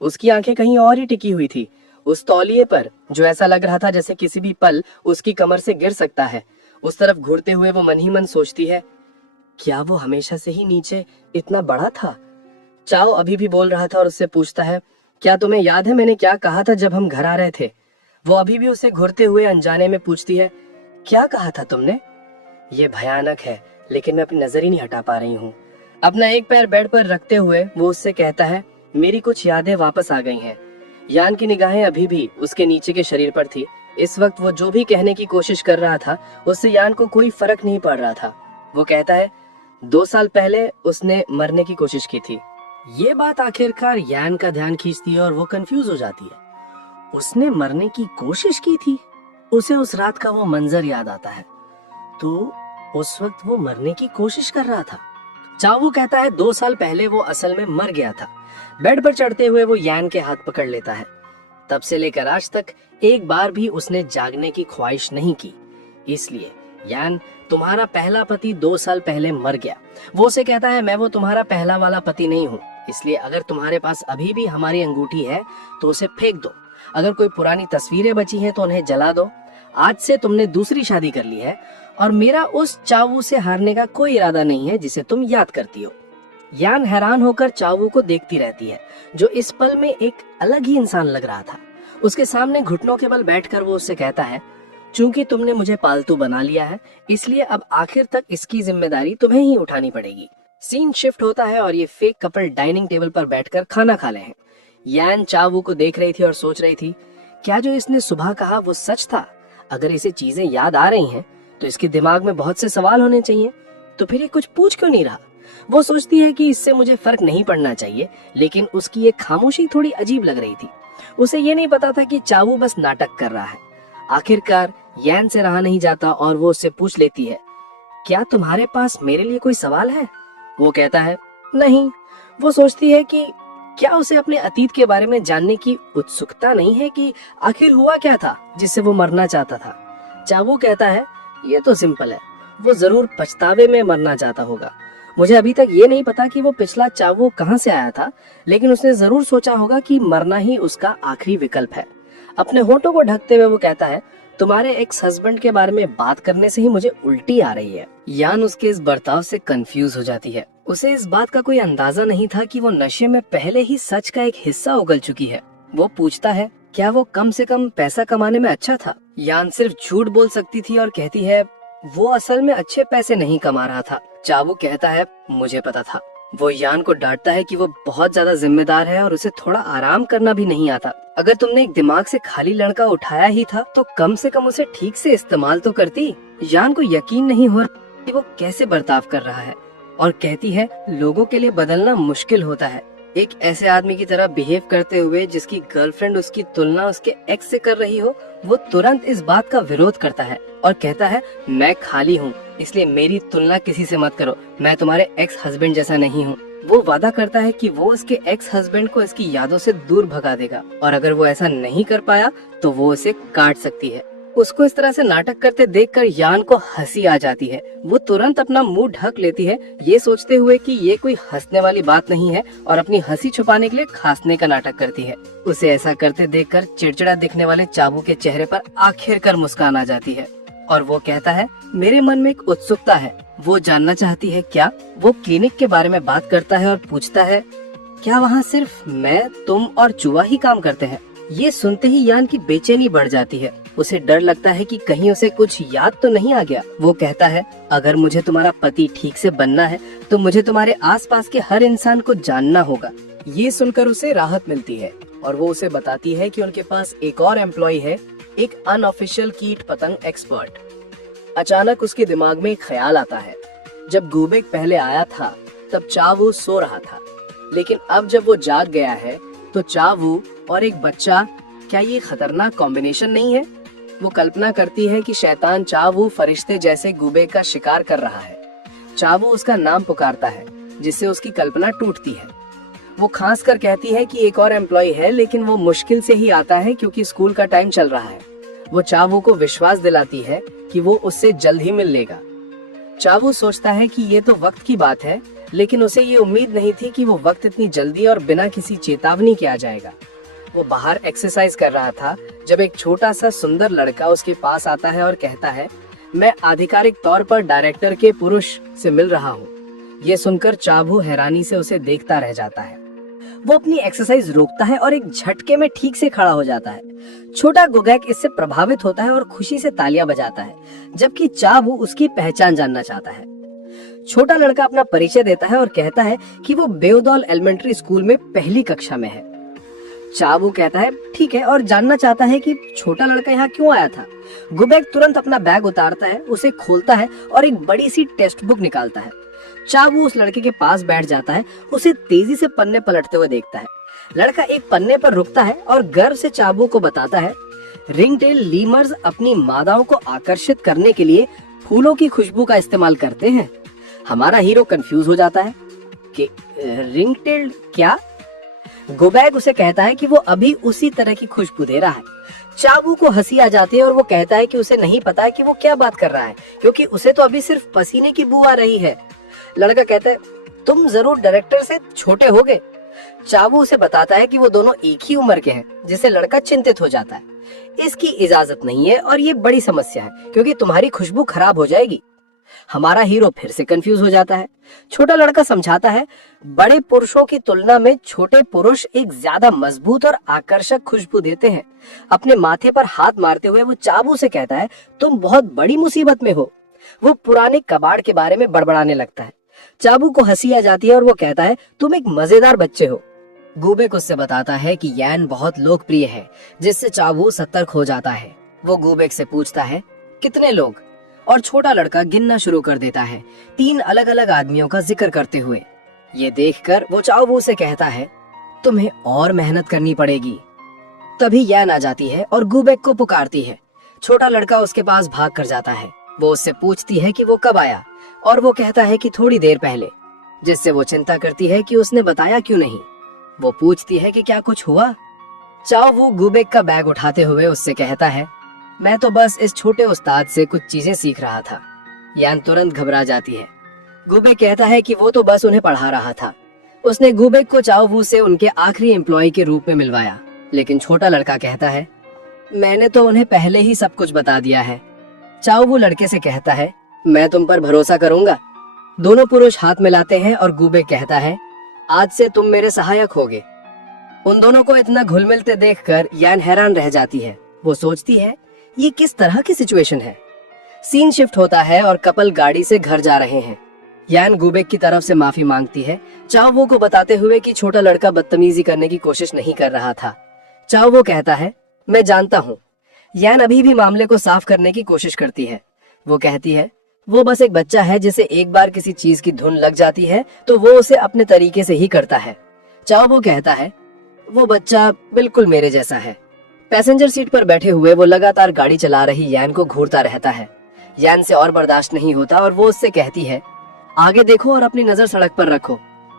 उसकी आंखें कहीं और ही टिकी हुई थी, उस तौलिए पर, जो ऐसा लग रहा था जैसे किसी भी पल उसकी कमर से गिर सकता है। उस तरफ घूरते हुए वो मन ही मन सोचती है, क्या वो हमेशा से ही नीचे इतना बड़ा था? चाओ अभी भी बोल रहा था और उससे पूछता है, क्या तुम्हें याद है मैंने क्या कहा था जब हम घर आ रहे थे? वो अभी भी उसे घूरते हुए अनजाने में पूछती है, क्या कहा था तुमने? ये भयानक है, लेकिन मैं अपनी नजर ही नहीं हटा पा रही हूँ। अपना एक पैर बेड पर रखते हुए वो उससे कहता है, मेरी कुछ यादें वापस आ गई हैं। यान की निगाहें अभी भी उसके नीचे के शरीर पर थी। इस वक्त वो जो भी कहने की कोशिश कर रहा था, उससे यान को कोई फर्क नहीं पड़ रहा था। वो कहता है, 2 साल पहले उसने मरने की कोशिश की थी। ये बात आखिरकार यान का ध्यान खींचती है और वो कंफ्यूज हो जाती है। उसने मरने की कोशिश की थी? उसे उस रात का वो मंजर याद आता है। तो उस वक्त वो मरने की कोशिश कर रहा था। चावू कहता है 2 साल पहले वो असल में मर गया था। बेड पर चढ़ते हुए वो यान के हाथ पकड़ लेता है। तब से लेकर आज तक एक बार भी उसने जागने की ख्वाहिश नहीं की। इसलिए यान, तुम्हारा पहला पति 2 साल पहले मर गया। वो उसे कहता है, मैं वो तुम्हारा पहला वाला पति नहीं हूँ, इसलिए अगर तुम्हारे पास अभी भी हमारी अंगूठी है तो उसे फेंक दो। अगर कोई पुरानी तस्वीरें बची हैं तो उन्हें जला दो। आज से तुमने दूसरी शादी कर ली है और मेरा उस चावू से हारने का कोई इरादा नहीं है जिसे तुम याद करती हो। यान हैरान होकर चावू को देखती रहती है, जो इस पल में एक अलग ही इंसान लग रहा था। उसके सामने घुटनों के बल बैठकर वो उससे कहता है, चूंकि तुमने मुझे पालतू बना लिया है, इसलिए अब आखिर तक इसकी जिम्मेदारी तुम्हें ही उठानी पड़ेगी। सीन शिफ्ट होता है और ये फेक कपल डाइनिंग टेबल पर बैठकर खाना खा रहे हैं। यान चावू को देख रही थी और सोच रही थी, क्या जो इसने सुबह कहा वो सच था? अगर इसे चीजें याद आ रही हैं तो इसके दिमाग में बहुत से सवाल होने चाहिए, तो फिर ये कुछ पूछ क्यों नहीं रहा? वो सोचती है कि इससे मुझे फर्क नहीं पड़ना चाहिए, लेकिन उसकी ये खामोशी थोड़ी अजीब लग रही थी। उसे ये नहीं पता था कि चावू बस नाटक कर रहा है। आखिरकार यान से रहा नहीं जाता और वो उससे पूछ लेती है, क्या तुम्हारे पास मेरे लिए कोई सवाल है? वो कहता है, नहीं। वो सोचती है कि क्या उसे अपने अतीत के बारे में जानने की उत्सुकता नहीं है कि आखिर हुआ क्या था जिससे वो मरना चाहता था। चावू कहता है, ये तो सिंपल है, वो जरूर पछतावे में मरना चाहता होगा। मुझे अभी तक ये नहीं पता कि वो पिछला चावू कहाँ से आया था, लेकिन उसने जरूर सोचा होगा कि मरना ही उसका आखिरी विकल्प है। अपने होठों को ढकते हुए वो कहता है, तुम्हारे एक्स हस्बैंड के बारे में बात करने से ही मुझे उल्टी आ रही है। यान उसके इस बर्ताव से कंफ्यूज हो जाती है। उसे इस बात का कोई अंदाजा नहीं था कि वो नशे में पहले ही सच का एक हिस्सा उगल चुकी है। वो पूछता है, क्या वो कम से कम पैसा कमाने में अच्छा था? यान सिर्फ झूठ बोल सकती थी और कहती है, वो असल में अच्छे पैसे नहीं कमा रहा था। चावू कहता है, मुझे पता था। वो यान को डांटता है कि वो बहुत ज्यादा जिम्मेदार है और उसे थोड़ा आराम करना भी नहीं आता। अगर तुमने एक दिमाग से खाली लड़का उठाया ही था तो कम से कम उसे ठीक से इस्तेमाल तो करती। यान को यकीन नहीं हो रहा कि वो कैसे बर्ताव कर रहा है और कहती है, लोगों के लिए बदलना मुश्किल होता है। एक ऐसे आदमी की तरह बिहेव करते हुए जिसकी गर्लफ्रेंड उसकी तुलना उसके एक्स से कर रही हो, वो तुरंत इस बात का विरोध करता है और कहता है, मैं खाली हूँ, इसलिए मेरी तुलना किसी से मत करो, मैं तुम्हारे एक्स हस्बैंड जैसा नहीं हूँ। वो वादा करता है कि वो उसके एक्स हस्बैंड को इसकी यादों से दूर भगा देगा और अगर वो ऐसा नहीं कर पाया तो वो उसे काट सकती है। उसको इस तरह से नाटक करते देखकर यान को हंसी आ जाती है। वो तुरंत अपना मुंह ढक लेती है, ये सोचते हुए कि ये कोई हंसने वाली बात नहीं है, और अपनी हंसी छुपाने के लिए खांसने का नाटक करती है। उसे ऐसा करते देखकर चिड़चिड़ा दिखने वाले चाबू के चेहरे पर आखिरकार मुस्कान आ जाती है और वो कहता है, मेरे मन में एक उत्सुकता है। वो जानना चाहती है क्या? वो क्लिनिक के बारे में बात करता है और पूछता है, क्या वहाँ सिर्फ मैं, तुम और चूहा ही काम करते हैं? ये सुनते ही यान की बेचैनी बढ़ जाती है। उसे डर लगता है कि कहीं उसे कुछ याद तो नहीं आ गया। वो कहता है, अगर मुझे तुम्हारा पति ठीक से बनना है तो मुझे तुम्हारे आसपास के हर इंसान को जानना होगा। ये सुनकर उसे राहत मिलती है और वो उसे बताती है कि उनके पास एक और एम्प्लॉय है, एक अनऑफिशियल कीट पतंग एक्सपर्ट। अचानक उसके दिमाग में एक ख्याल आता है, जब गूबेक पहले आया था तब चावू सो रहा था, लेकिन अब जब वो जाग गया है तो चावू और एक बच्चा, क्या ये खतरनाक कॉम्बिनेशन नहीं है? वो कल्पना करती है कि शैतान चावू फरिश्ते जैसे गूबेक का शिकार कर रहा है। चावू उसका नाम पुकारता है जिससे उसकी कल्पना टूटती है। वो खांस कर कहती है कि एक और एम्प्लॉय है, लेकिन वो मुश्किल से ही आता है क्योंकि स्कूल का टाइम चल रहा है। वो चावू को विश्वास दिलाती है कि वो उससे जल्द ही मिल लेगा। चावू सोचता है कि ये तो वक्त की बात है, लेकिन उसे ये उम्मीद नहीं थी कि वो वक्त इतनी जल्दी और बिना किसी चेतावनी के आ जाएगा। वो बाहर एक्सरसाइज कर रहा था जब एक छोटा सा सुंदर लड़का उसके पास आता है और कहता है, मैं आधिकारिक तौर पर डायरेक्टर के पुरुष से मिल रहा हूँ। ये सुनकर चाबू हैरानी से उसे देखता रह जाता है। वो अपनी एक्सरसाइज रोकता है और एक झटके में ठीक से खड़ा हो जाता है। छोटा गुगैक इससे प्रभावित होता है और खुशी से तालियां बजाता है, जबकि चाबू उसकी पहचान जानना चाहता है। छोटा लड़का अपना परिचय देता है और कहता है कि वो बेओदौल एलिमेंट्री स्कूल में पहली कक्षा में है। चाबू कहता है ठीक है और जानना चाहता है कि छोटा लड़का यहाँ क्यों आया था। गुबैक तुरंत अपना बैग उतारता है, उसे खोलता है और एक बड़ी सी टेक्स्ट बुक निकालता है। चाबू उस लड़के के पास बैठ जाता है, उसे तेजी से पन्ने पलटते हुए देखता है। लड़का एक पन्ने पर रुकता है और गर्व से चाबू को बताता है, रिंगटेल लीमर्स अपनी मादाओं को आकर्षित करने के लिए फूलों की खुशबू का इस्तेमाल करते हैं। हमारा हीरो कंफ्यूज हो जाता है कि रिंगटेल क्या? गुबैक उसे कहता है कि वो अभी उसी तरह की खुशबू दे रहा है। चाबू को हंसी आ जाती है और वो कहता है कि उसे नहीं पता है कि वो क्या बात कर रहा है, क्योंकि उसे तो अभी सिर्फ पसीने की बू आ रही है। लड़का कहता है, तुम जरूर डायरेक्टर से छोटे होगे। चाबू उसे बताता है कि वो दोनों एक ही उम्र के हैं, जिससे लड़का चिंतित हो जाता है। इसकी इजाजत नहीं है और ये बड़ी समस्या है, क्योंकि तुम्हारी खुशबू खराब हो जाएगी। हमारा हीरो फिर से कंफ्यूज हो जाता है। छोटा लड़का समझाता है, बड़े पुरुषों की तुलना में छोटे पुरुष एक ज्यादा मजबूत और आकर्षक खुशबू देते हैं। अपने माथे पर हाथ मारते हुए वो चाबू से कहता है, तुम बहुत बड़ी मुसीबत में हो। वो पुराने कबाड़ के बारे में बड़बड़ाने लगता है। चाबू को हंसी आ जाती है और वो कहता है, तुम एक मजेदार बच्चे हो। गुबैक उससे बताता है कि यैन बहुत लोकप्रिय है, जिससे चाबू सतर्क हो जाता है। वो गुबैक से पूछता है, कितने लोग? और छोटा लड़का गिनना शुरू कर देता है, 3 अलग अलग आदमियों का जिक्र करते हुए। ये देखकर वो चाबू से कहता है, तुम्हें और मेहनत करनी पड़ेगी। तभी यैन आ जाती है और गुबैक को पुकारती है। छोटा लड़का उसके पास भाग कर जाता है। वो उससे पूछती है कि वो कब आया, और वो कहता है कि थोड़ी देर पहले, जिससे वो चिंता करती है कि उसने बताया क्यों नहीं। वो पूछती है कि क्या कुछ हुआ। चाबू गुबैक का बैग उठाते हुए उससे कहता है, मैं तो बस इस छोटे उस्ताद से कुछ चीजें सीख रहा था। यान तुरंत घबरा जाती है। गुबैक कहता है कि वो तो बस उन्हें पढ़ा रहा था। उसने गुबैक को चाओवू से उनके आखिरी एम्प्लॉय के रूप में मिलवाया, लेकिन छोटा लड़का कहता है, मैंने तो उन्हें पहले ही सब कुछ बता दिया है। चाओवू लड़के से कहता है, मैं तुम पर भरोसा करूंगा। दोनों पुरुष हाथ मिलाते हैं और गुबैक कहता है, आज से तुम मेरे सहायक होगे। उन दोनों को इतना घुल मिलते देखकर यान हैरान रह जाती है। वो सोचती है, ये किस तरह की सिचुएशन है। सीन शिफ्ट होता है और कपल गाड़ी से घर जा रहे हैं। यान गुबैक की तरफ से माफी मांगती है, चाओवू को बताते हुए कि छोटा लड़का बदतमीजी करने की कोशिश नहीं कर रहा था। चाओवू कहता है, मैं जानता हूँ। यान अभी भी मामले को साफ करने की कोशिश करती है। वो कहती है, वो बस एक बच्चा है जिसे एक बार किसी चीज की धुन लग जाती है तो वो उसे अपने तरीके से ही करता है। चाओवू कहता है, वो बच्चा बिल्कुल मेरे जैसा है। पैसेंजर सीट पर बैठे हुए वो लगातार गाड़ी चला रही यान को घूरता रहता है। यान से और बर्दाश्त नहीं होता और वो उससे कहती है, आगे देखो और अपनी नजर सड़क पर रखो।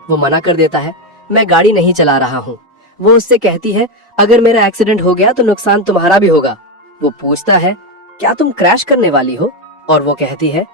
वो मना कर देता है, मैं गाड़ी नहीं चला रहा हूँ। वो उससे कहती है, अगर मेरा एक्सीडेंट हो गया तो नुकसान तुम्हारा भी होगा। वो पूछता है, क्या तुम क्रैश करने वाली हो? और वो कहती है,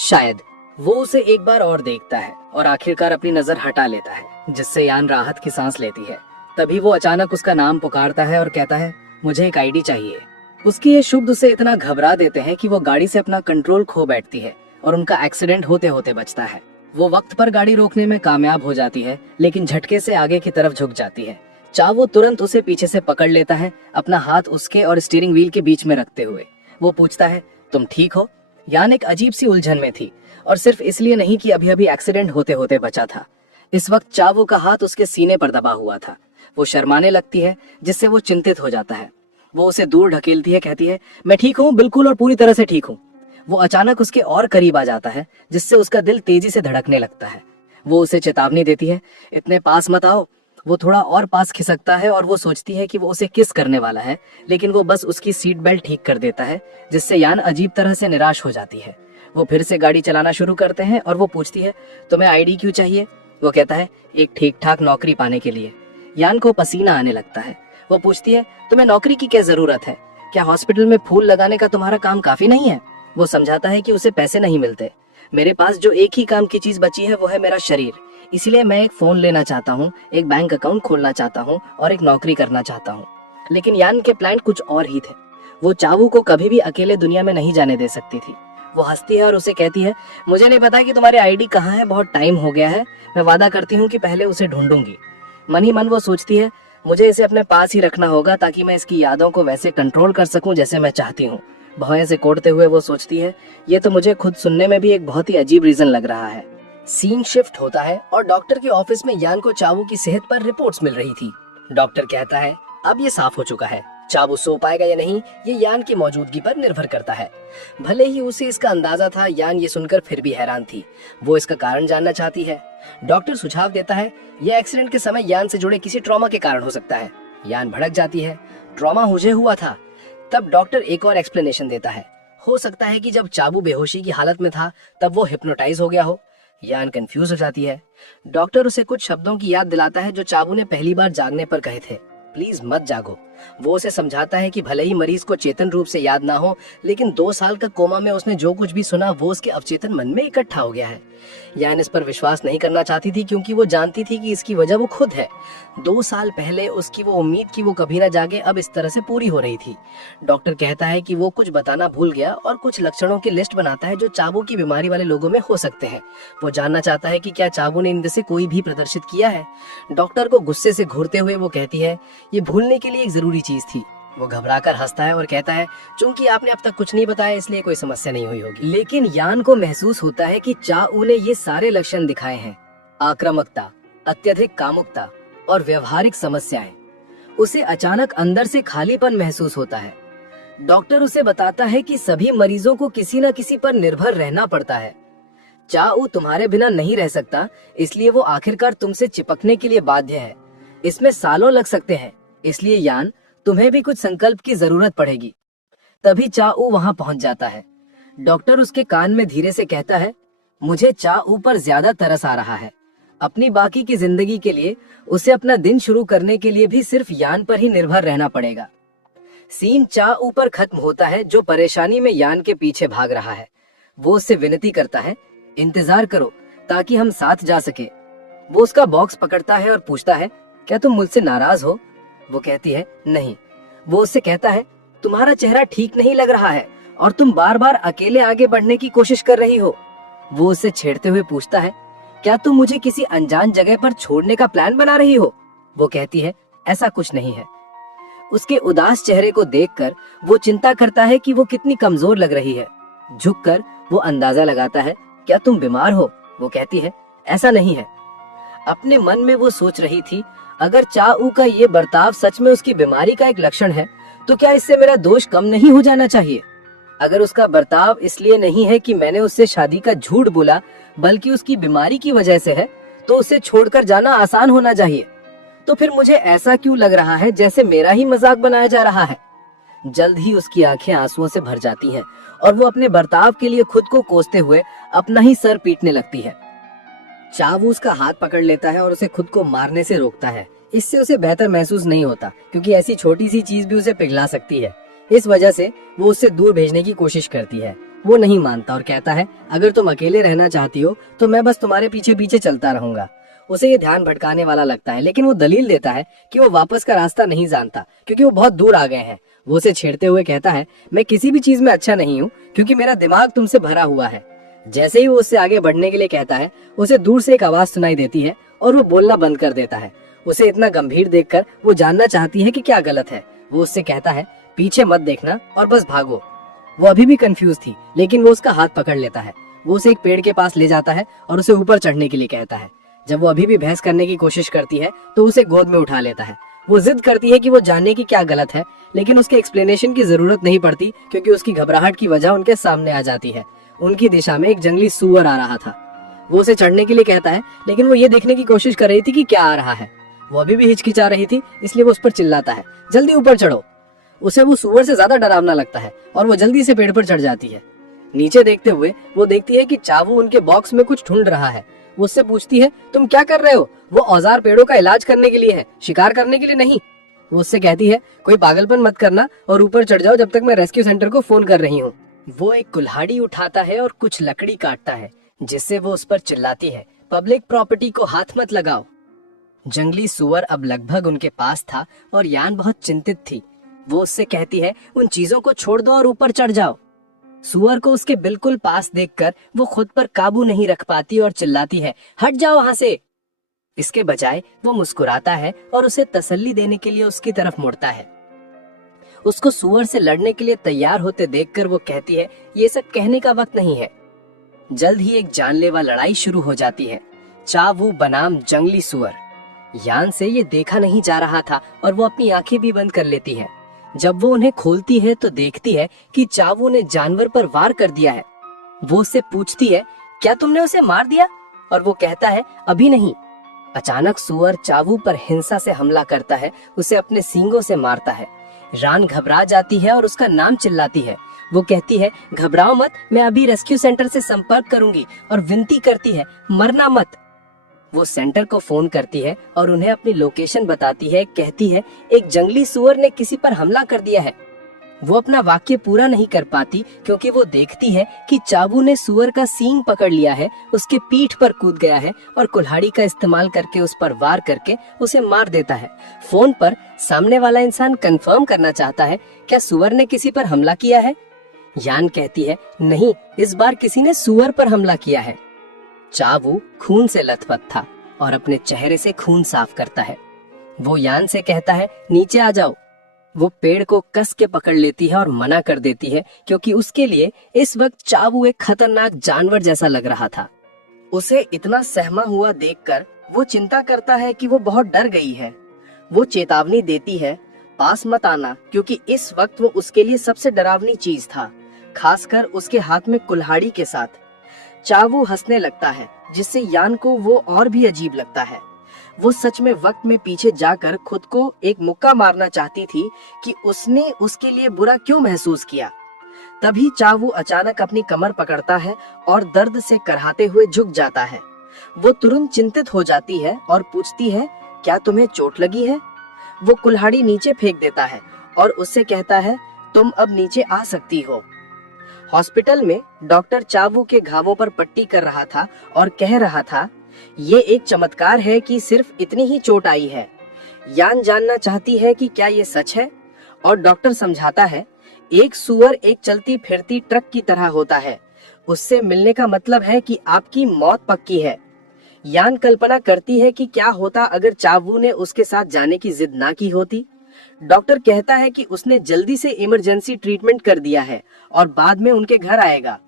शायद। वो उसे एक बार और देखता है और आखिरकार अपनी नजर हटा लेता है, जिससे यान राहत की सांस लेती है। तभी वो अचानक उसका नाम पुकारता है और कहता है, मुझे एक आईडी चाहिए। उसकी ये शब्द उसे इतना घबरा देते हैं कि वो गाड़ी से अपना कंट्रोल खो बैठती है और उनका एक्सीडेंट होते होते बचता है। वो वक्त पर गाड़ी रोकने में कामयाब हो जाती है, लेकिन झटके से आगे की तरफ झुक जाती है। चाओवू तुरंत उसे पीछे से पकड़ लेता है, अपना हाथ उसके और स्टीयरिंग व्हील के बीच में रखते हुए। वो पूछता है, तुम ठीक हो? यान एक अजीब सी उलझन में थी, और सिर्फ इसलिए नहीं कि अभी अभी एक्सीडेंट होते होते बचा था। इस वक्त चाओवू का हाथ उसके सीने पर दबा हुआ था। वो शर्माने लगती है, जिससे वो चिंतित हो जाता है। वो उसे दूर ढकेलती है, कहती है, मैं ठीक हूँ, बिल्कुल और पूरी तरह से ठीक हूँ। वो अचानक उसके और करीब आ जाता है, जिससे उसका दिल तेजी से धड़कने लगता है। वो उसे चेतावनी देती है, इतने पास मत आओ। वो थोड़ा और पास खिसकता है और वो सोचती है कि वो उसे किस करने वाला है, लेकिन वो बस उसकी सीट बेल्ट ठीक कर देता है, जिससे यान अजीब तरह से निराश हो जाती है। वो फिर से गाड़ी चलाना शुरू करते हैं और वो पूछती है, तुम्हें आईडी क्यों चाहिए? वो कहता है, एक ठीक ठाक नौकरी पाने के लिए। यान को पसीना आने लगता है। वो पूछती है, तुम्हें नौकरी की क्या जरूरत है? क्या हॉस्पिटल में फूल लगाने का तुम्हारा काम काफी नहीं है? वो समझाता है कि उसे पैसे नहीं मिलते। मेरे पास जो एक ही काम की चीज बची है वो है मेरा शरीर। इसलिए मैं एक फोन लेना चाहता हूँ, एक बैंक अकाउंट खोलना चाहता हूँ और एक नौकरी करना चाहता हूँ। लेकिन यान के प्लान कुछ और ही थे। वो चावू को कभी भी अकेले दुनिया में नहीं जाने दे सकती थी। वो हंसती है और उसे कहती है, मुझे नहीं पता कि तुम्हारी आईडी कहाँ है, बहुत टाइम हो गया है। मैं वादा करती हूँ कि पहले उसे ढूंढूंगी। मन ही मन वो सोचती है, मुझे इसे अपने पास ही रखना होगा ताकि मैं इसकी यादों को वैसे कंट्रोल कर सकूं जैसे मैं चाहती हूँ। भौएं से कोड़ते हुए वो सोचती है, ये तो मुझे खुद सुनने में भी एक बहुत ही अजीब रीजन लग रहा है। सीन शिफ्ट होता है और डॉक्टर के ऑफिस में यान को चावू की सेहत पर रिपोर्ट्स मिल रही थी। डॉक्टर कहता है, अब ये साफ हो चुका है, चावू सो पाएगा या नहीं ये यान की मौजूदगी पर निर्भर करता है। भले ही उसे इसका अंदाजा था, यान ये सुनकर फिर भी हैरान थी। वो इसका कारण जानना चाहती है। डॉक्टर सुझाव देता है, यह एक्सीडेंट के समय यान से जुड़े किसी ट्रॉमा के कारण हो सकता है। यान भड़क जाती है, ट्रॉमा मुझे हुआ था। तब डॉक्टर एक और एक्सप्लेनेशन देता है, हो सकता है कि जब चाबू बेहोशी की हालत में था तब वो हिप्नोटाइज हो गया हो। यान कंफ्यूज हो जाती है। डॉक्टर उसे कुछ शब्दों की याद दिलाता है जो चाबू ने पहली बार जागने पर कहे थे, प्लीज मत जागो। वो उसे समझाता है कि भले ही मरीज को चेतन रूप से याद ना हो, लेकिन 2 साल का कोमा में उसने जो कुछ भी सुना वो उसके अवचेतन मन में इकट्ठा हो गया है। यान इस पर विश्वास नहीं करना चाहती थी क्योंकि वो जानती थी कि इसकी वजह वो खुद है। 2 साल पहले उसकी वो उम्मीद कि वो कभी ना जागे अब इस तरह से पूरी हो रही थी। डॉक्टर कहता है कि वो कुछ बताना भूल गया और कुछ लक्षणों की लिस्ट बनाता है जो चाबू की बीमारी वाले लोगों में हो सकते हैं। वो जानना चाहता है कि क्या चाबू ने इनमें से कोई भी प्रदर्शित किया है। डॉक्टर को गुस्से से घूरते हुए वो कहती है, ये भूलने के लिए एक जरूरी चीज थी। वो घबराकर हंसता है और कहता है, चूंकि आपने अब तक कुछ नहीं बताया इसलिए कोई समस्या नहीं हुई होगी। लेकिन यान को महसूस होता है कि चाऊ ने ये सारे लक्षण दिखाए हैं, आक्रामकता, अत्यधिक कामुकता और व्यवहारिक समस्याएं। उसे अचानक अंदर से खालीपन महसूस होता है। डॉक्टर उसे बताता है कि सभी मरीजों को किसी न किसी पर निर्भर रहना पड़ता है। चाऊ तुम्हारे बिना नहीं रह सकता, इसलिए वो आखिरकार तुमसे चिपकने के लिए बाध्य है। इसमें सालों लग सकते हैं, इसलिए यान तुम्हें भी कुछ संकल्प की जरूरत पड़ेगी। तभी चाऊ वहां पहुंच जाता है। डॉक्टर उसके कान में धीरे से कहता है, मुझे चाऊ पर ज्यादा तरस आ रहा है। अपनी बाकी की जिंदगी के लिए उसे अपना दिन शुरू करने के लिए भी सिर्फ यान पर ही निर्भर रहना पड़ेगा। सीन चाऊ पर खत्म होता है जो परेशानी में यान के पीछे भाग रहा है। वो उससे विनती करता है, इंतजार करो ताकि हम साथ जा सके। वो उसका बॉक्स पकड़ता है और पूछता है, क्या तुम मुझसे नाराज हो? वो कहती है, नहीं। वो उससे कहता है, तुम्हारा चेहरा ठीक नहीं लग रहा है और तुम बार बार अकेले आगे बढ़ने की कोशिश कर रही हो। वो उससे छेड़ते हुए पूछता है, क्या तुम मुझे किसी अनजान जगह पर छोड़ने का प्लान बना रही हो? वो कहती है, ऐसा कुछ नहीं है। उसके उदास चेहरे को देखकर वो चिंता करता है कि वो कितनी कमजोर लग रही है। झुककर वो अंदाजा लगाता है, क्या तुम बीमार हो? वो कहती है, ऐसा नहीं है। अपने मन में वो सोच रही थी, अगर चाऊ का ये बर्ताव सच में उसकी बीमारी का एक लक्षण है तो क्या इससे मेरा दोष कम नहीं हो जाना चाहिए? अगर उसका बर्ताव इसलिए नहीं है कि मैंने उससे शादी का झूठ बोला बल्कि उसकी बीमारी की वजह से है, तो उसे छोड़कर जाना आसान होना चाहिए। तो फिर मुझे ऐसा क्यों लग रहा है जैसे मेरा ही मजाक बनाया जा रहा है? जल्द ही उसकी आंखें आंसुओं से भर जाती हैं और वो अपने बर्ताव के लिए खुद को कोसते हुए अपना ही सर पीटने लगती है। चावू उसका हाथ पकड़ लेता है और उसे खुद को मारने से रोकता है। इससे उसे बेहतर महसूस नहीं होता क्योंकि ऐसी छोटी सी चीज भी उसे पिघला सकती है। इस वजह से वो उससे दूर भेजने की कोशिश करती है। वो नहीं मानता और कहता है, अगर तुम अकेले रहना चाहती हो तो मैं बस तुम्हारे पीछे पीछे चलता रहूंगा। उसे ये ध्यान भटकाने वाला लगता है, लेकिन वो दलील देता है कि वो वापस का रास्ता नहीं जानता क्योंकि वो बहुत दूर आ गए हैं। वो उसे छेड़ते हुए कहता है, मैं किसी भी चीज में अच्छा नहीं हूँ क्योंकि मेरा दिमाग तुमसे भरा हुआ है। जैसे ही वो उससे आगे बढ़ने के लिए कहता है, उसे दूर से एक आवाज सुनाई देती है और वो बोलना बंद कर देता है। उसे इतना गंभीर देखकर वो जानना चाहती है कि क्या गलत है। वो उससे कहता है, पीछे मत देखना और बस भागो। वो अभी भी कंफ्यूज थी, लेकिन वो उसका हाथ पकड़ लेता है। वो उसे एक पेड़ के पास ले जाता है और उसे ऊपर चढ़ने के लिए कहता है। जब वो अभी भी बहस करने की कोशिश करती है तो उसे गोद में उठा लेता है। वो जिद करती है कि वो जानने की क्या गलत है, लेकिन उसके एक्सप्लेनेशन की जरूरत नहीं पड़ती क्योंकि उसकी घबराहट की वजह उनके सामने आ जाती है। उनकी दिशा में एक जंगली सूअर आ रहा था। वो उसे चढ़ने के लिए कहता है, लेकिन वो ये देखने की कोशिश कर रही थी कि क्या आ रहा है। वो अभी भी हिचकिचा रही थी, इसलिए वो उस पर चिल्लाता है, जल्दी ऊपर चढ़ो। उसे वो सूअर से ज्यादा डरावना लगता है और वो जल्दी से पेड़ पर चढ़ जाती है। नीचे देखते हुए वो देखती है कि चावू उनके बॉक्स में कुछ ढूंढ रहा है। वो उससे पूछती है, तुम क्या कर रहे हो? वो औजार पेड़ों का इलाज करने के लिए है, शिकार करने के लिए नहीं। वो उससे कहती है, कोई पागलपन मत करना और ऊपर चढ़ जाओ जब तक मैं रेस्क्यू सेंटर को फोन कर रही हूँ। वो एक कुल्हाड़ी उठाता है और कुछ लकड़ी काटता है। जिससे वो उस पर चिल्लाती है, पब्लिक प्रॉपर्टी को हाथ मत लगाओ। जंगली सुअर अब लगभग उनके पास था और यान बहुत चिंतित थी। वो उससे कहती है, उन चीजों को छोड़ दो और ऊपर चढ़ जाओ। सुअर को उसके बिल्कुल पास देखकर वो खुद पर काबू नहीं रख पाती और चिल्लाती है, हट जाओ वहां से। इसके बजाय वो मुस्कुराता है और उसे तसल्ली देने के लिए उसकी तरफ मुड़ता है। उसको सुअर से लड़ने के लिए तैयार होते देखकर वो कहती है, ये सब कहने का वक्त नहीं है। जल्द ही एक जानलेवा लड़ाई शुरू हो जाती है। चावू बनाम जंगली सुअर। यान से ये देखा नहीं जा रहा था और वो अपनी आंखें भी बंद कर लेती है। जब वो उन्हें खोलती है तो देखती है कि चावू ने जानवर पर वार कर दिया है। वो उससे पूछती है, क्या तुमने उसे मार दिया? और वो कहता है, अभी नहीं। अचानक सुअर चावू पर हिंसा से हमला करता है, उसे अपने सींगों से मारता है। रान घबरा जाती है और उसका नाम चिल्लाती है। वो कहती है, घबराओ मत, मैं अभी रेस्क्यू सेंटर से संपर्क करूंगी, और विनती करती है, मरना मत। वो सेंटर को फोन करती है और उन्हें अपनी लोकेशन बताती है। कहती है, एक जंगली सुअर ने किसी पर हमला कर दिया है। वो अपना वाक्य पूरा नहीं कर पाती क्योंकि वो देखती है कि चावू ने सुअर का सींग पकड़ लिया है, उसके पीठ पर कूद गया है और कुल्हाड़ी का इस्तेमाल करके उस पर वार करके उसे मार देता है। फोन पर सामने वाला इंसान कंफर्म करना चाहता है, क्या सुअर ने किसी पर हमला किया है? यान कहती है, नहीं, इस बार किसी ने सुअर पर हमला किया है। चावू खून से लथपथ था और अपने चेहरे से खून साफ करता है। वो यान से कहता है, नीचे आ जाओ। वो पेड़ को कस के पकड़ लेती है और मना कर देती है क्योंकि उसके लिए इस वक्त चावू एक खतरनाक जानवर जैसा लग रहा था। उसे इतना सहमा हुआ देखकर वो चिंता करता है कि वो बहुत डर गई है। वो चेतावनी देती है, पास मत आना, क्योंकि इस वक्त वो उसके लिए सबसे डरावनी चीज था, खासकर उसके हाथ में कुल्हाड़ी के साथ। चावू हंसने लगता है, जिससे यान को वो और भी अजीब लगता है। वो सच में वक्त में पीछे जाकर खुद को एक मुक्का मारना चाहती थी कि उसने उसके लिए बुरा क्यों महसूस किया। तभी चावू अचानक अपनी कमर पकड़ता है और दर्द से कराहते हुए झुक जाता है। वो तुरंत चिंतित हो जाती है और पूछती है, क्या तुम्हें चोट लगी है? वो कुल्हाड़ी नीचे फेंक देता है और उससे कहता है, तुम अब नीचे आ सकती हो। हॉस्पिटल में डॉक्टर चावू के घावों पर पट्टी कर रहा था और कह रहा था, ये एक चमत्कार है कि सिर्फ इतनी ही चोट आई है। यान जानना चाहती है कि क्या ये सच है, और डॉक्टर समझाता है, एक सुअर एक चलती फिरती ट्रक की तरह होता है, उससे मिलने का मतलब है कि आपकी मौत पक्की है। यान कल्पना करती है कि क्या होता अगर चावू ने उसके साथ जाने की जिद ना की होती। डॉक्टर कहता है कि उसने जल्दी से इमरजेंसी ट्रीटमेंट कर दिया है और बाद में उनके घर आएगा।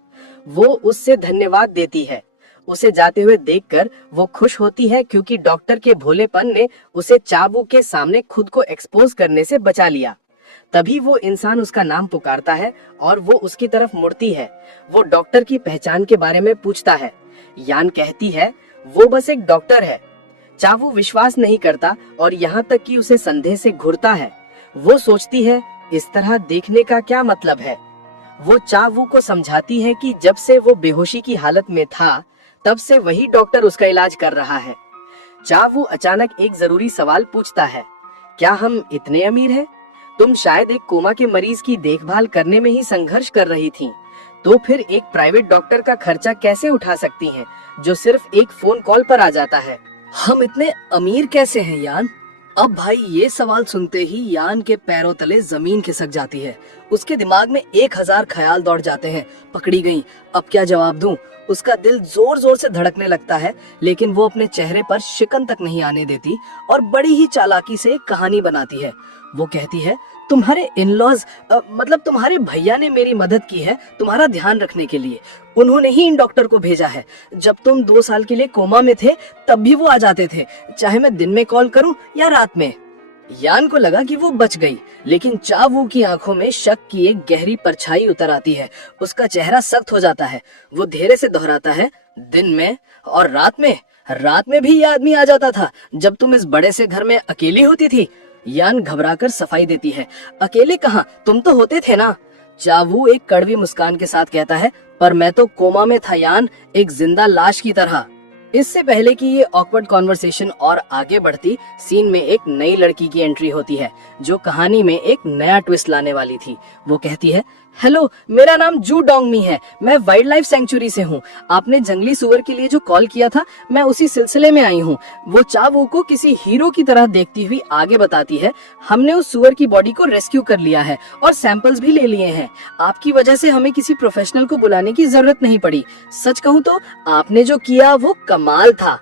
वो उससे धन्यवाद देती है। उसे जाते हुए देखकर वो खुश होती है क्योंकि डॉक्टर के भोलेपन ने उसे चावू के सामने खुद को एक्सपोज करने से बचा लिया। तभी वो इंसान उसका नाम पुकारता है और वो उसकी तरफ मुड़ती है। वो डॉक्टर की पहचान के बारे में पूछता है। यान कहती है, वो बस एक डॉक्टर है। चावू विश्वास नहीं करता और यहाँ तक कि उसे संदेह से घुरता है। वो सोचती है, इस तरह देखने का क्या मतलब है। वो चावू को समझाती है कि जब से वो बेहोशी की हालत में था, तब से वही डॉक्टर उसका इलाज कर रहा है। चावू अचानक एक जरूरी सवाल पूछता है, क्या हम इतने अमीर हैं? तुम शायद एक कोमा के मरीज की देखभाल करने में ही संघर्ष कर रही थीं, तो फिर एक प्राइवेट डॉक्टर का खर्चा कैसे उठा सकती हैं, जो सिर्फ एक फोन कॉल पर आ जाता है? हम इतने अमीर कैसे हैं यान? अब भाई ये सवाल सुनते ही यान के पैरों तले जमीन खिसक जाती है। उसके दिमाग में 1000 ख्याल दौड़ जाते हैं। पकड़ी गई, अब क्या जवाब दूं? उसका दिल जोर जोर से धड़कने लगता है, लेकिन वो अपने चेहरे पर शिकन तक नहीं आने देती और बड़ी ही चालाकी से एक कहानी बनाती है। वो कहती है, तुम्हारे इन-लॉज मतलब तुम्हारे भैया ने मेरी मदद की है तुम्हारा ध्यान रखने के लिए। उन्होंने ही इन डॉक्टर को भेजा है। जब तुम 2 साल के लिए कोमा में थे तब भी वो आ जाते थे, चाहे मैं दिन में कॉल करूं या रात में। यान को लगा कि वो बच गई, लेकिन चावू की आंखों में शक की एक गहरी परछाई उतर आती है। उसका चेहरा सख्त हो जाता है। वो धीरे से दोहराता है, दिन में और रात में? रात में भी ये आदमी आ जाता था जब तुम इस बड़े से घर में अकेली होती थी? यान घबराकर सफाई देती है, अकेले कहाँ, तुम तो होते थे ना। चावू एक कड़वी मुस्कान के साथ कहता है, पर मैं तो कोमा में था यान, एक जिंदा लाश की तरह। इससे पहले कि ये ऑकवर्ड कॉन्वर्सेशन और आगे बढ़ती, सीन में एक नई लड़की की एंट्री होती है जो कहानी में एक नया ट्विस्ट लाने वाली थी। वो कहती है, हेलो, मेरा नाम जू डोंगमी है, मैं वाइल्ड लाइफ सेंचुरी से हूँ। आपने जंगली सुअर के लिए जो कॉल किया था, मैं उसी सिलसिले में आई हूँ। वो चावू को किसी हीरो की तरह देखती हुई आगे बताती है, हमने उस सुअर की बॉडी को रेस्क्यू कर लिया है और सैंपल्स भी ले लिए हैं। आपकी वजह से हमें किसी प्रोफेशनल को बुलाने की जरूरत नहीं पड़ी। सच कहूँ तो आपने जो किया वो कमाल था।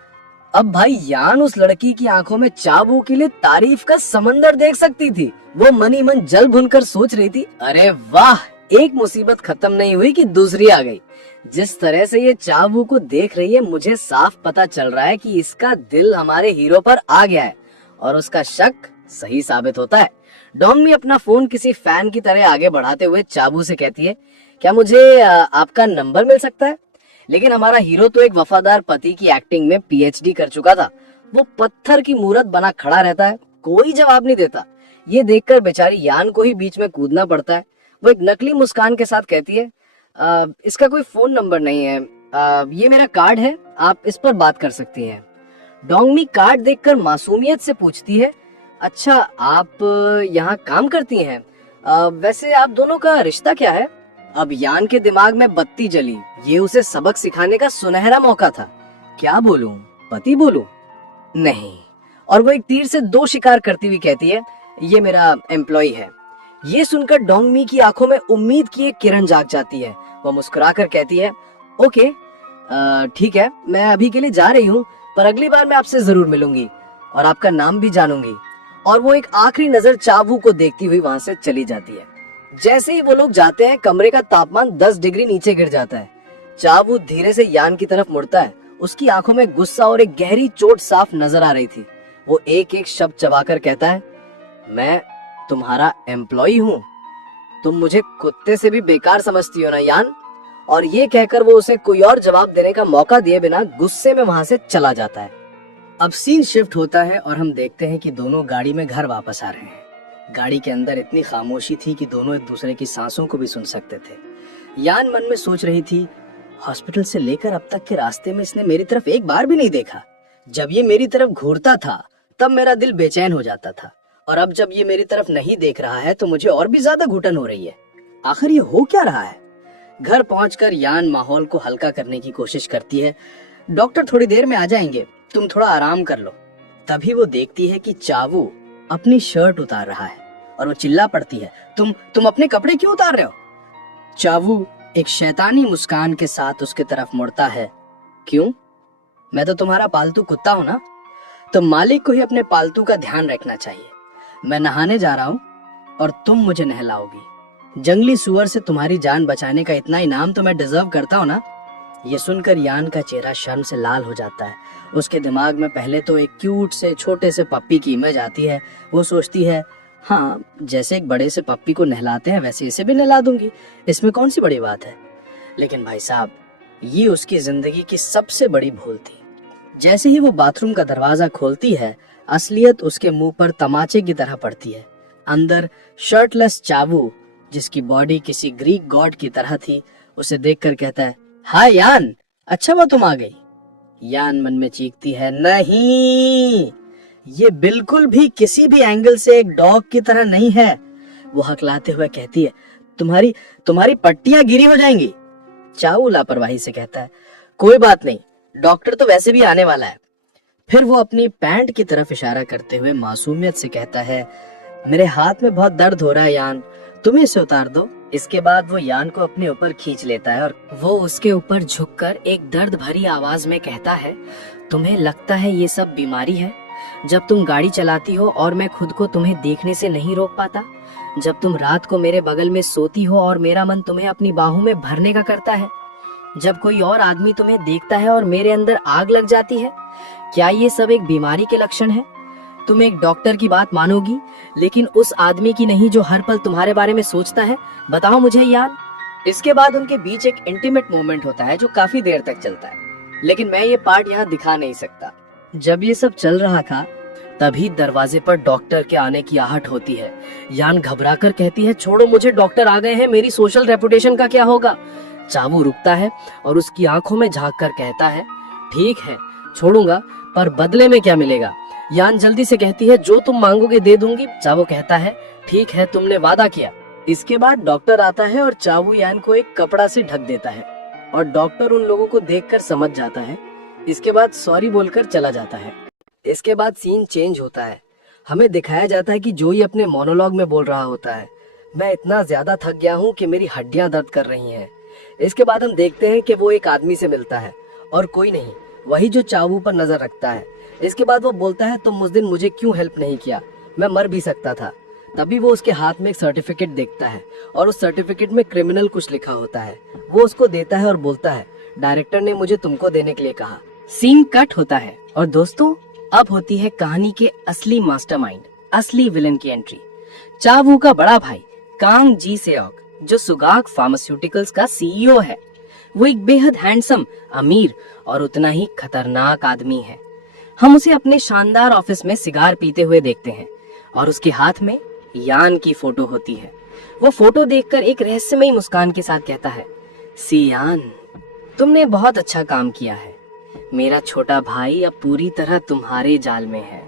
अब भाई यान उस लड़की की आंखों में चाबू के लिए तारीफ का समंदर देख सकती थी। वो मनी मन जल भुनकर सोच रही थी, अरे वाह, एक मुसीबत खत्म नहीं हुई कि दूसरी आ गई। जिस तरह से ये चाबू को देख रही है, मुझे साफ पता चल रहा है कि इसका दिल हमारे हीरो पर आ गया है और उसका शक सही साबित होता है। डोंगमी अपना फोन किसी फैन की तरह आगे बढ़ाते हुए चाबू से कहती है, क्या मुझे आपका नंबर मिल सकता है? लेकिन हमारा हीरो तो एक वफादार पति की एक्टिंग में पीएचडी कर चुका था। वो पत्थर की मूरत बना खड़ा रहता है, कोई जवाब नहीं देता। ये देखकर बेचारी यान को ही बीच में कूदना पड़ता है। वो एक नकली मुस्कान के साथ कहती है, इसका कोई फोन नंबर नहीं है, ये मेरा कार्ड है, आप इस पर बात कर सकती हैं। डोंगमी कार्ड देखकर मासूमियत से पूछती है, अच्छा, आप यहाँ काम करती हैं? वैसे आप दोनों का रिश्ता क्या है? अब यान के दिमाग में बत्ती जली। ये उसे सबक सिखाने का सुनहरा मौका था। क्या बोलूं, पति बोलूं? नहीं। और वो एक तीर से दो शिकार करती हुई कहती है, ये मेरा एम्प्लॉय है। ये सुनकर डोंगमी की आंखों में उम्मीद की एक किरण जाग जाती है। वो मुस्कुराकर कहती है, ओके, ठीक है, मैं अभी के लिए जा रही हूँ, पर अगली बार मैं आपसे जरूर मिलूंगी और आपका नाम भी जानूंगी। और वो एक आखिरी नजर चावू को देखती हुई वहां से चली जाती है। जैसे ही वो लोग जाते हैं, कमरे का तापमान 10 डिग्री नीचे गिर जाता है। चावू धीरे से यान की तरफ मुड़ता है। उसकी आंखों में गुस्सा और एक गहरी चोट साफ नजर आ रही थी। वो एक एक शब्द चबाकर कहता है, मैं तुम्हारा एम्प्लॉय हूँ, तुम मुझे कुत्ते से भी बेकार समझती हो ना यान? और ये कहकर वो उसे कोई और जवाब देने का मौका दिए बिना गुस्से में वहां से चला जाता है। अब सीन शिफ्ट होता है और हम देखते हैं कि दोनों गाड़ी में घर वापस आ रहे हैं। गाड़ी के अंदर इतनी खामोशी थी कि दोनों एक दूसरे की सांसों को भी सुन सकते थे। यान मन में सोच रही थी, हॉस्पिटल से लेकर अब तक के रास्ते में इसने मेरी तरफ एक बार भी नहीं देखा। जब ये मेरी तरफ घूरता था तब मेरा दिल बेचैन हो जाता था, और अब जब ये मेरी तरफ नहीं देख रहा है तो मुझे और भी ज्यादा घुटन हो रही है। आखिर ये हो क्या रहा है? घर पहुंचकर यान माहौल को हल्का करने की कोशिश करती है। डॉक्टर थोड़ी देर में आ जाएंगे, तुम थोड़ा आराम कर लो। तभी वो देखती है कि चावू अपनी शर्ट उतार रहा है और वो चिल्ला पड़ती है, तुम अपने कपड़े क्यों उतार रहे हो? चावू एक शैतानी मुस्कान के साथ उसके तरफ मुड़ता है, क्यों? मैं तो तुम्हारा पालतू कुत्ता हूं ना, तो मालिक को ही अपने पालतू का ध्यान रखना चाहिए। मैं नहाने जा रहा हूँ और तुम मुझे नहलाओगी। जंगली सुअर से तुम्हारी जान बचाने का इतना इनाम तो मैं डिजर्व करता हूँ ना? ये सुनकर यान का चेहरा शर्म से लाल हो जाता है। उसके दिमाग में पहले तो एक क्यूट से छोटे से पप्पी की इमेज आती है। वो सोचती है, हाँ, जैसे एक बड़े से पप्पी को नहलाते हैं वैसे इसे भी नहला दूंगी, इसमें कौन सी बड़ी बात है। लेकिन भाई साहब, ये उसकी जिंदगी की सबसे बड़ी भूल थी। जैसे ही वो बाथरूम का दरवाजा खोलती है, असलियत उसके मुंह पर तमाचे की तरह पड़ती है। अंदर शर्टलेस चावू, जिसकी बॉडी किसी ग्रीक गॉड की तरह थी, उसे देखकर कहता है, हाय यान, अच्छा हुआ तुम आ गई। यान मन में चीखती है, नहीं, ये बिल्कुल भी किसी भी एंगल से एक डॉग की तरह नहीं है। वो हकलाते हुए कहती है, तुम्हारी पट्टियां गिरी हो जाएंगी। चावू लापरवाही से कहता है, कोई बात नहीं, डॉक्टर तो वैसे भी आने वाला है। फिर वो अपनी पैंट की तरफ इशारा करते हुए मासूमियत से कहता है, मेरे हाथ में बहुत दर्द हो रहा है यान, तुम इसे उतार दो। इसके बाद वो यान को अपने ऊपर खींच लेता है और वो उसके ऊपर झुककर एक दर्द भरी आवाज में कहता है, तुम्हें लगता है ये सब बीमारी है? जब तुम गाड़ी चलाती हो और मैं खुद को तुम्हें देखने से नहीं रोक पाता, जब तुम रात को मेरे बगल में सोती हो और मेरा मन तुम्हें अपनी बाहों में भरने का करता है, जब कोई और आदमी तुम्हें देखता है और मेरे अंदर आग लग जाती है, क्या ये सब एक बीमारी के लक्षण है? तुम एक डॉक्टर की बात मानोगी, लेकिन उस आदमी की नहीं जो हर पल तुम्हारे बारे में सोचता है? बताओ मुझे यान। इसके बाद उनके बीच एक इंटीमेट मोमेंट होता है जो काफी देर तक चलता है, लेकिन मैं ये पार्ट यहाँ दिखा नहीं सकता। जब ये सब चल रहा था तभी दरवाजे पर डॉक्टर के आने की आहट होती है। यान घबराकर कहती है, छोड़ो मुझे, डॉक्टर आ गए हैं, मेरी सोशल रेपुटेशन का क्या होगा? चावू रुकता है और उसकी आंखों में झांक कर कहता है, ठीक है, छोड़ूंगा, पर बदले में क्या मिलेगा? यान जल्दी से कहती है, जो तुम मांगोगे दे दूंगी। चावो कहता है, ठीक है, तुमने वादा किया। इसके बाद डॉक्टर आता है और चावू यान को एक कपड़ा से ढक देता है और डॉक्टर उन लोगों को देखकर समझ जाता है। इसके बाद सॉरी बोलकर चला जाता है। इसके बाद सीन चेंज होता है। हमें दिखाया जाता है कि जोई अपने मोनोलॉग में बोल रहा होता है, मैं इतना ज्यादा थक गया हूँ कि मेरी हड्डियां दर्द कर रही हैं। इसके बाद हम देखते हैं कि वो एक आदमी से मिलता है और कोई नहीं, वही जो चावू पर नजर रखता है। इसके बाद वो बोलता है, तुम उस दिन मुझे क्यों हेल्प नहीं किया, मैं मर भी सकता था। तभी वो उसके हाथ में एक सर्टिफिकेट देखता है और उस सर्टिफिकेट में क्रिमिनल कुछ लिखा होता है। वो उसको देता है और बोलता है, डायरेक्टर ने मुझे तुमको देने के लिए कहा। सीन कट होता है और दोस्तों अब होती है कहानी के असली मास्टरमाइंड, असली विलन की एंट्री। चावू का बड़ा भाई कांग जी सेओक, जो सुगाक फार्मास्यूटिकल्स का सीईओ है। वो एक बेहद हैंडसम, अमीर और उतना ही खतरनाक आदमी है। हम उसे अपने शानदार ऑफिस में सिगार पीते हुए देखते हैं और उसके हाथ में यान की फोटो होती है। वो फोटो देखकर एक रहस्यमयी मुस्कान के साथ कहता है, सियान, तुमने बहुत अच्छा काम किया है। मेरा छोटा भाई अब पूरी तरह तुम्हारे जाल में है।